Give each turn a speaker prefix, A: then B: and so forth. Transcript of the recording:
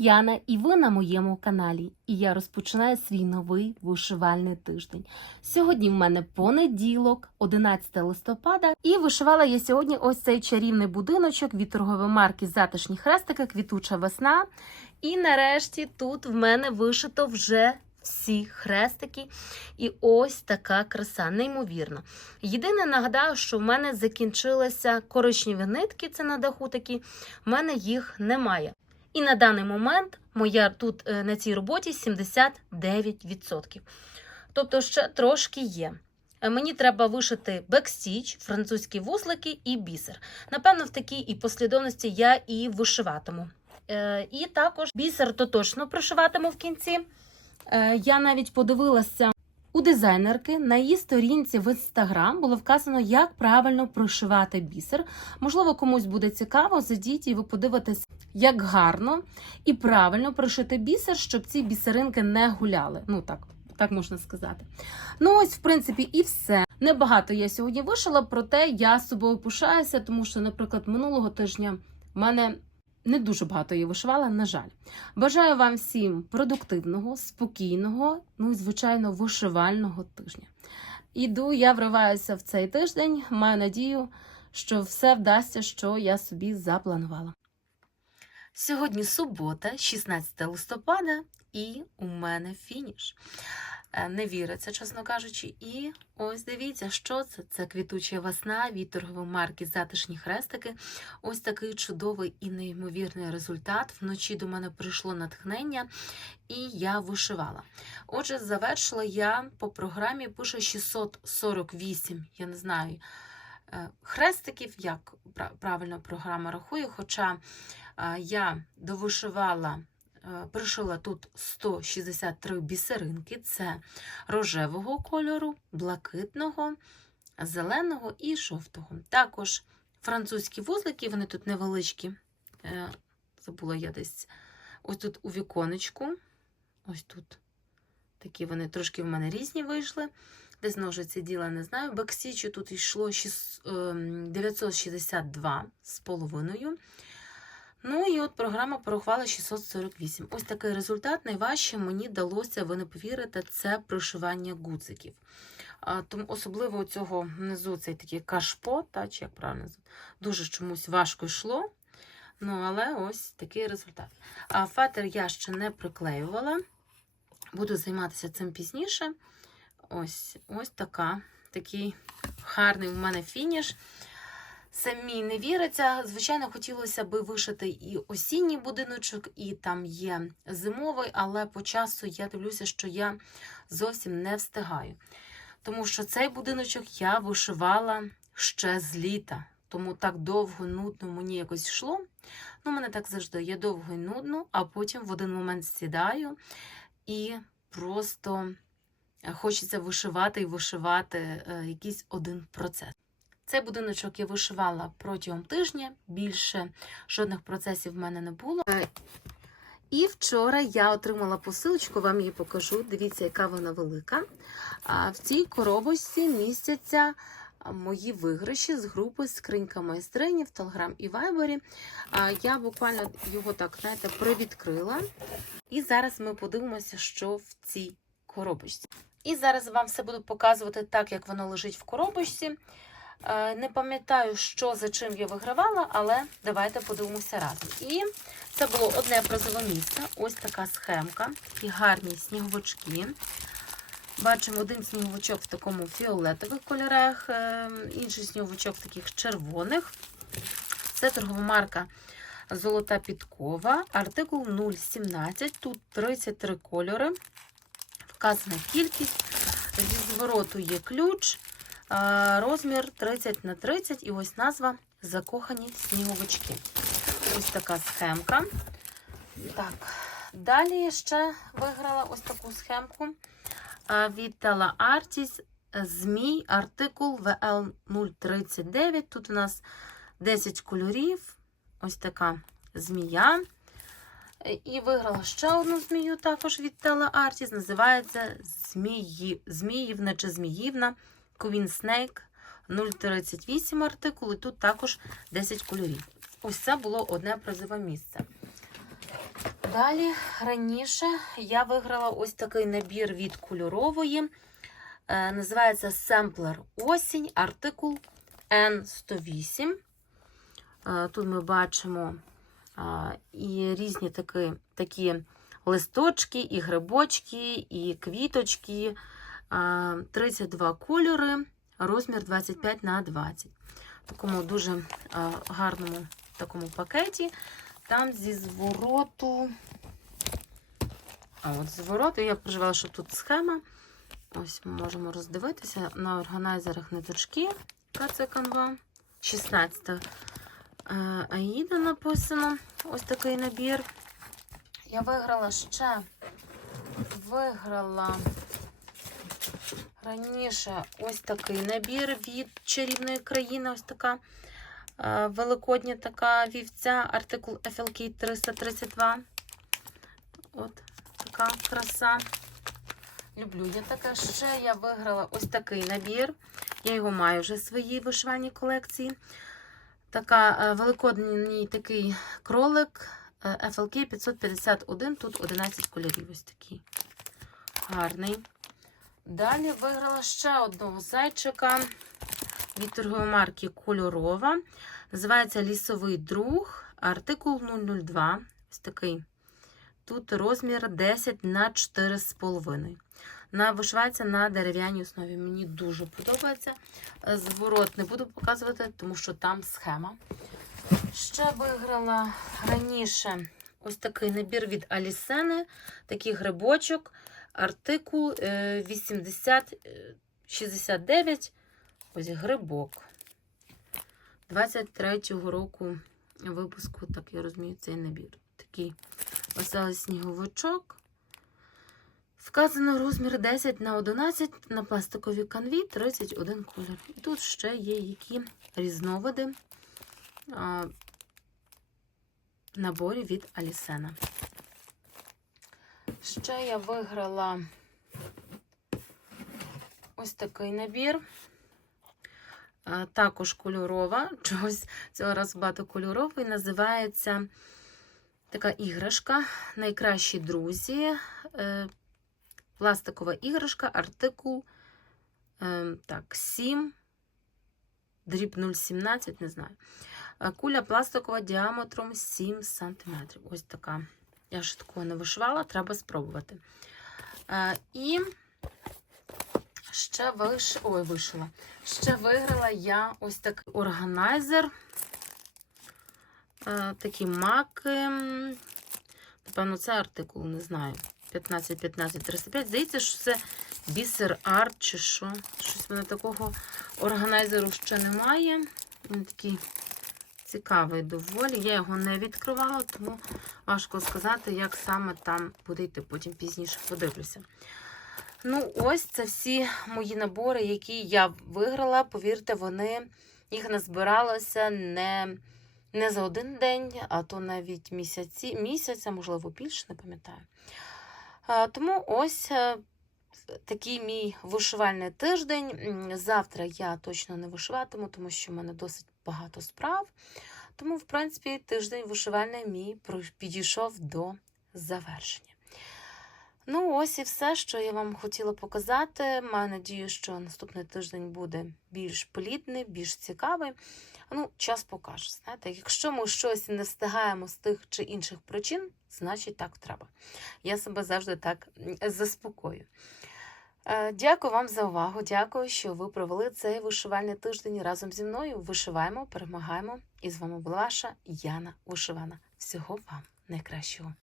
A: Яна, і ви на моєму каналі. І я розпочинаю свій новий вишивальний тиждень. Сьогодні в мене понеділок, 11 листопада, і вишивала я сьогодні ось цей чарівний будиночок від торгової марки Затишні хрестики, квітуча весна. І нарешті тут в мене вишито вже всі хрестики. І ось така краса, неймовірно. Єдине, нагадаю, що в мене закінчилися коричневі нитки, це на даху такі, в мене їх немає. І на даний момент моя тут е, на цій роботі 79%. Тобто ще трошки є. Е, Мені треба вишити бекстіч, французькі вузлики і бісер. Напевно, в такій і послідовності я і вишиватиму. Е, І також бісер то точно пришиватиму в кінці. Я навіть подивилася у дизайнерки на її сторінці в інстаграм було вказано, як правильно пришивати бісер. Можливо, комусь буде цікаво, зайдіть і ви подивитесь, як гарно і правильно пришити бісер, щоб ці бісеринки не гуляли. Ну так, так можна сказати. Ну, ось, в принципі, і все. Небагато я сьогодні вишила, проте я з собою пишаюся, тому що, наприклад, минулого тижня в мене не дуже багато я вишивала, на жаль. Бажаю вам всім продуктивного, спокійного, ну і, звичайно, вишивального тижня. Іду, я вриваюся в цей тиждень, маю надію, що все вдасться, що я собі запланувала. Сьогодні субота, 16 листопада, і у мене фініш. Е, Не віриться, чесно кажучи. І ось дивіться, що це. Це квітуча весна від марки Затишні хрестики. Ось такий чудовий і неймовірний результат. Вночі до мене прийшло натхнення, і я вишивала. Отже, завершила я по програмі пише 648, я не знаю, хрестиків, як правильно програма рахує, хоча е, я довишивала. е, Пришила тут 163 бісеринки, це рожевого кольору, блакитного, зеленого і жовтого. Також французькі вузлики, вони тут невеличкі. Е, Забула я десь ось тут у віконечку. Ось тут такі вони трошки в мене різні вийшли. Десь ножиці діла, не знаю. Бексічу тут йшло 6, ем, 962 з половиною. Ну і от програма порахувала 648. Ось такий результат. Найважче мені далося, ви не повірите, це пришивання гудзиків. Тому особливо у цього внизу цей такий кашпо, та, чи як правильно дуже чомусь важко йшло. Ну, але ось такий результат. А фетр я ще не приклеювала. Буду займатися цим пізніше. Ось ось така, такий гарний у мене фініш. Самі не віриться. Звичайно, хотілося би вишити і осінній будиночок, і там є зимовий, але по часу я дивлюся, що я зовсім не встигаю. Тому що цей будиночок я вишивала ще з літа. Тому так довго, нудно мені якось йшло. Ну, мене так завжди. Я довго і нудно, а потім в один момент сідаю і просто хочеться вишивати і вишивати е, якийсь один процес. Цей будиночок я вишивала протягом тижня, більше жодних процесів в мене не було. Е, І вчора я отримала посилочку, вам її покажу. Дивіться, яка вона велика. В цій коробочці містяться мої виграші з групи Скринька майстрині в Телеграм і Вайбері. Я буквально його так, знаєте, привідкрила. І зараз ми подивимося, що в цій коробочці. І зараз вам все буду показувати так, як воно лежить в коробочці. Е, Не пам'ятаю, що за чим я вигравала, але давайте подивимося разом. І це було одне призове місце. Ось така схемка, такі гарні сніговички. Бачимо один сніговичок в такому фіолетових кольорах, е, інший сніговичок в таких червоних. Це торгова марка Золота підкова, артикул 017. Тут 33 кольори. Вказана кількість. Зі звороту є ключ. Розмір 30 на 30 і ось назва Закохані сніговички. Ось така схемка. Так, далі ще виграла ось таку схемку від Tela Artis Змій, артикул VL039. Тут у нас 10 кольорів. Ось така змія. І виграла ще одну змію також від Tela Artis. Називається Змії... Зміївна чи Зміївна. Queen Snake 038 артикул, і тут також 10 кольорів. Ось це було одне призове місце. Далі раніше я виграла ось такий набір від кольорової. Е, називається Семплер Осінь, артикул N108. Е, тут ми бачимо е, і різні такі, такі листочки, і грибочки, і квіточки. Е, 32 кольори, розмір 25 на 20. В такому дуже гарному такому пакеті. Там зі звороту. А от звороту я переживала, що тут схема. Ось ми можемо роздивитися. На органайзерах ниточки. Яка це канва? 16 е, Аїда написано. Ось такий набір. Я виграла ще. Виграла раніше ось такий набір від чарівної країни. Ось така великодня така вівця, артикул FLK 332. От така краса. Люблю я таке. Ще я виграла ось такий набір. Я його маю вже в своїй вишивальній колекції. Така е, великодній такий кролик е, FLK 551. Тут 11 кольорів. Ось такий гарний. Далі виграла ще одного зайчика від торгової марки Кольорова. Називається Лісовий друг, артикул 002. Ось такий. Тут розмір 10 на 4,5. Вишивається на дерев'яній основі. Мені дуже подобається. Зворот не буду показувати, тому що там схема. Ще виграла раніше ось такий набір від Алісени, такий грибочок, артикул е, 8069. Ось грибок. 23-го року випуску, так я розумію, цей набір. Такий веселий сніговичок. Вказано розмір 10 на 11 на пластиковій канві 31 колір. І тут ще є які різновиди а, наборів від Алісена. Ще я виграла ось такий набір. А, також кольорова, чогось цього разу багато кольоровий, називається така іграшка. Найкращі друзі. Е, Пластикова іграшка, артикул е, так, 7, дріб 017, не знаю. Е, Куля пластикова діаметром 7 см. Ось така. Я ж такого не вишивала, треба спробувати. Е, І ще виш... Ой, вишила. Ще виграла я ось такий органайзер. Е, Такі маки. Напевно, це артикул, не знаю. 15, 15, 35. Здається, що це бісер арт чи що. Щось мене такого органайзеру ще немає. Він такий цікавий доволі. Я його не відкривала, тому важко сказати, як саме там буде йти. Потім пізніше подивлюся. Ну, ось це всі мої набори, які я виграла. Повірте, вони їх назбиралося не, не за один день, а то навіть місяці, місяця, можливо, більше, не пам'ятаю. Тому ось е, такий мій вишивальний тиждень. Завтра я точно не вишиватиму, тому що в мене досить багато справ. Тому, в принципі, тиждень вишивальний мій підійшов до завершення. Ну, ось і все, що я вам хотіла показати. Маю надію, що наступний тиждень буде більш плідний, більш цікавий. Ну, час покаже. Знаєте, якщо ми щось не встигаємо з тих чи інших причин, значить так треба. Я себе завжди так заспокою. Е, Дякую вам за увагу. Дякую, що ви провели цей вишивальний тиждень разом зі мною. Вишиваємо, перемагаємо. І з вами була ваша Яна Вишивана. Всього вам найкращого.